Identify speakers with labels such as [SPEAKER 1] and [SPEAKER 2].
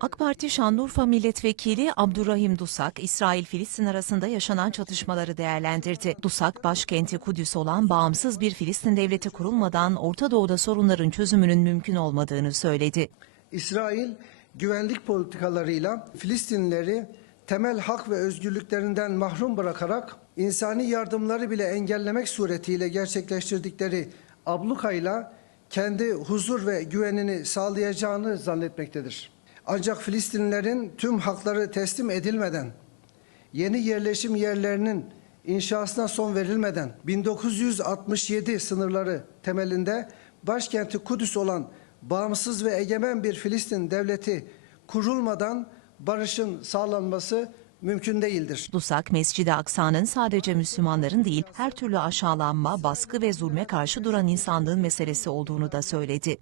[SPEAKER 1] AK Parti Şanlıurfa Milletvekili Abdurrahim Dusak, İsrail-Filistin arasında yaşanan çatışmaları değerlendirdi. Dusak, başkenti Kudüs olan bağımsız bir Filistin devleti kurulmadan Orta Doğu'da sorunların çözümünün mümkün olmadığını söyledi.
[SPEAKER 2] İsrail güvenlik politikalarıyla Filistinlileri temel hak ve özgürlüklerinden mahrum bırakarak insani yardımları bile engellemek suretiyle gerçekleştirdikleri ablukayla kendi huzur ve güvenini sağlayacağını zannetmektedir. Ancak Filistinlilerin tüm hakları teslim edilmeden yeni yerleşim yerlerinin inşasına son verilmeden 1967 sınırları temelinde başkenti Kudüs olan bağımsız ve egemen bir Filistin devleti kurulmadan barışın sağlanması mümkün değildir.
[SPEAKER 1] Dusak, Mescid-i Aksa'nın sadece Müslümanların değil, her türlü aşağılanma, baskı ve zulme karşı duran insanlığın meselesi olduğunu da söyledi.